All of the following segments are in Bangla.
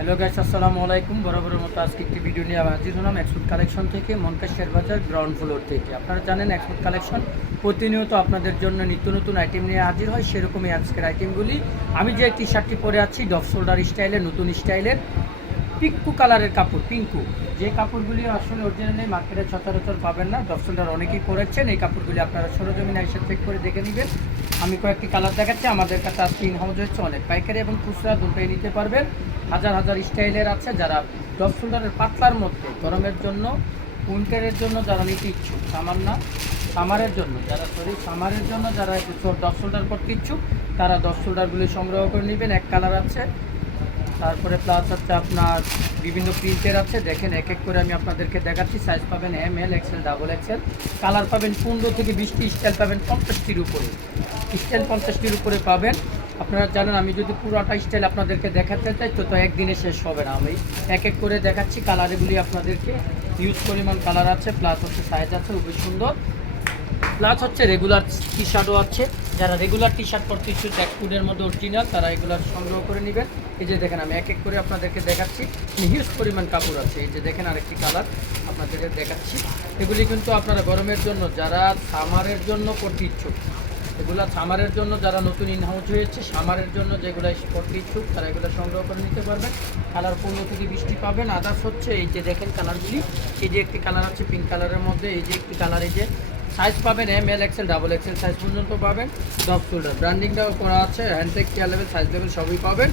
হ্যালো গাইস, আসসালামু আলাইকুম। বরাবরের মতো আজকে একটি ভিডিও নিয়ে হাজির হলাম এক্সপোর্ট কালেকশন থেকে, মনকা শেয়ার বাজার গ্রাউন্ড ফ্লোর থেকে। আপনারা জানেন এক্সপোর্ট কালেকশন প্রতিনিয়ত আপনাদের জন্য নিত্য নতুন আইটেম নিয়ে হাজির হয়। সেরকমই আজকের আইটেমগুলি, আমি যে টি শার্টটি পরে আছি ডফ শোল্ডার স্টাইলের, নতুন স্টাইলের পিঙ্কু কালারের কাপড়। পিঙ্কু যে কাপড়গুলি আসলে অরিজিনালি মার্কেটে সচরাচর পাবেন না, ডফ শোল্ডার অনেকেই পরেছেন। এই কাপড়গুলি আপনারা সরজমিনে এসে চেক করে দেখে নেবেন। আমি কয়েকটি কালার দেখাচ্ছি। আমাদের কাছে আজকে ইন হাউস হচ্ছে অনেক, পাইকারি এবং খুচরা দুটোই নিতে পারবেন। হাজার হাজার স্টাইলের আছে। যারা ডফ শোল্ডারের পাতলার মধ্যে গরমের জন্য, উইন্টারের জন্য যারা নিতে ইচ্ছুক, সামারের জন্য যারা একটু ডফ শোল্ডার করতে ইচ্ছুক, তারা ডফ শোল্ডারগুলি সংগ্রহ করে নেবেন। এক কালার আছে, তারপরে প্লাস হচ্ছে আপনার বিভিন্ন প্রিন্টের আছে। দেখেন এক এক করে আমি আপনাদেরকে দেখাচ্ছি। সাইজ পাবেন M L, XL, double XL. Colour পাবেন 15 থেকে 20টি, স্টাইল পাবেন 50টির উপরে। স্টাইল 50টির উপরে পাবেন। আপনারা জানেন আমি যদি পুরোটা স্টাইল আপনাদেরকে দেখাতে চাই তো একদিনে শেষ হবে না। আমি এক এক করে দেখাচ্ছি। কালারগুলি আপনাদেরকে ইউজ পরিমাণ কালার আছে, প্লাস হচ্ছে সাইজ আছে খুবই সুন্দর। প্লাস হচ্ছে রেগুলার টি শার্টও আছে। যারা রেগুলার টি শার্ট পরতে ইচ্ছুক ফুডের মধ্যে অরিজিনাল, তারা এগুলার সংগ্রহ করে নেবেন। এই যে দেখেন আমি এক এক করে আপনাদেরকে দেখাচ্ছি। হিউজ পরিমাণ কাপড় আছে। এই যে দেখেন আরেকটি কালার আপনাদের দেখাচ্ছি। এগুলি কিন্তু আপনারা গরমের জন্য, যারা সামারের জন্য পরতে ইচ্ছুক, এগুলো সামারের জন্য যারা নতুন ইনহাউস হয়েছে, সামারের জন্য যেগুলো পরতে ইচ্ছুক, তারা এগুলো সংগ্রহ করে নিতে পারবেন। কালার 15 থেকে 20টি পাবেন। আদার্স হচ্ছে এই যে দেখেন কালারগুলি। এই যে একটি কালার আছে পিঙ্ক কালারের মধ্যে, এই যে একটি কালার, এই যে সাইজ পাবেন M L, XL, double XL size পর্যন্ত পাবেন। ডফ শোল্ডার ব্র্যান্ডিংটাও করা আছে, hand tag, care level, size level সবই পাবেন।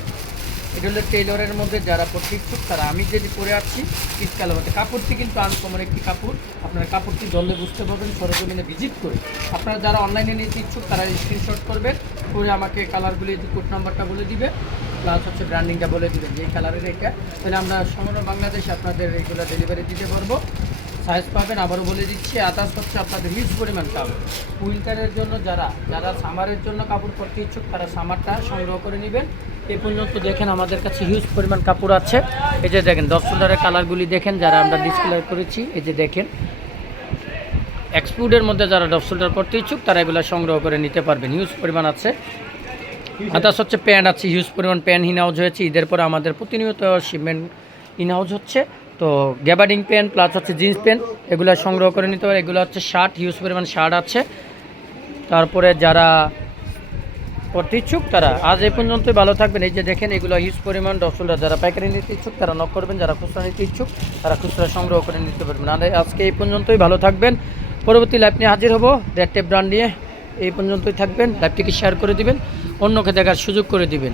এটা হলো টেইলরের মধ্যে যারা পরতে ইচ্ছুক, তারা আমি যেটি পরে আসছি পিচ কালার মধ্যে। কাপড়টি কিন্তু আনকমন একটি কাপড়। আপনারা কাপড়টি দলে বুঝতে পারবেন সরজমিনে ভিজিট করে। আপনারা যারা অনলাইনে নিতে ইচ্ছুক, তারা স্ক্রিনশট করবেন, করে আমাকে কালারগুলি কোড নাম্বারটা বলে দিবে, প্লাস হচ্ছে ব্র্যান্ডিংটা বলে দিবেন যে এই কালারের এটা। তাহলে আমরা সমগ্র বাংলাদেশে আপনাদের এইগুলো ডেলিভারি দিতে পারবো। সাইজ পাবেন আবারও বলে দিচ্ছি। আদার্স হচ্ছে আপনাদের হিউজ পরিমাণ কাপড় উইন্টারের জন্য, যারা সামারের জন্য কাপড় পরতে ইচ্ছুক, তারা সামারটা সংগ্রহ করে নেবেন। এই পর্যন্ত দেখেন আমাদের কাছে হিউজ পরিমাণ কাপড় আছে। এই যে দেখেন ডফ শোল্ডারের কালারগুলি দেখেন, যারা আমরা ডিসপ্লে করেছি। এই যে দেখেন এক্সপোর্টের মধ্যে যারা ডফ শোল্ডার পরতে ইচ্ছুক, তারা এগুলো সংগ্রহ করে নিতে পারবেন। হিউজ পরিমাণ আছে। আদার্স হচ্ছে প্যান্ট আছে, হিউজ পরিমাণ প্যান্ট ইনহাউস হয়েছে। ঈদের পরে আমাদের প্রতিনিয়ত শিপমেন্ট ইনহাউস হচ্ছে। তো গ্যাবার্ডিং প্যান্ট প্লাস হচ্ছে জিন্স প্যান্ট, এগুলো সংগ্রহ করে নিতে পারে। এগুলো হচ্ছে শার্ট, হিউজ পরিমাণ শার্ট আছে। তারপরে যারা পরতে ইচ্ছুক, তারা আজ এই পর্যন্তই। ভালো থাকবেন। এই যে দেখেন এগুলো হিউজ পরিমাণ ডফ শোল্ডার। যারা পাইকারি নিতে ইচ্ছুক, তারা নক করবেন। যারা খুচরা নিতে ইচ্ছুক, তারা খুচরা সংগ্রহ করে নিতে পারবেন। আর আজকে এই পর্যন্তই। ভালো থাকবেন। পরবর্তী লাইভ নিয়ে হাজির হব রেড টেপ ব্র্যান্ড নিয়ে। এই পর্যন্তই থাকবেন। লাইভটিকে শেয়ার করে দিবেন, অন্যকে দেখার সুযোগ করে দিবেন।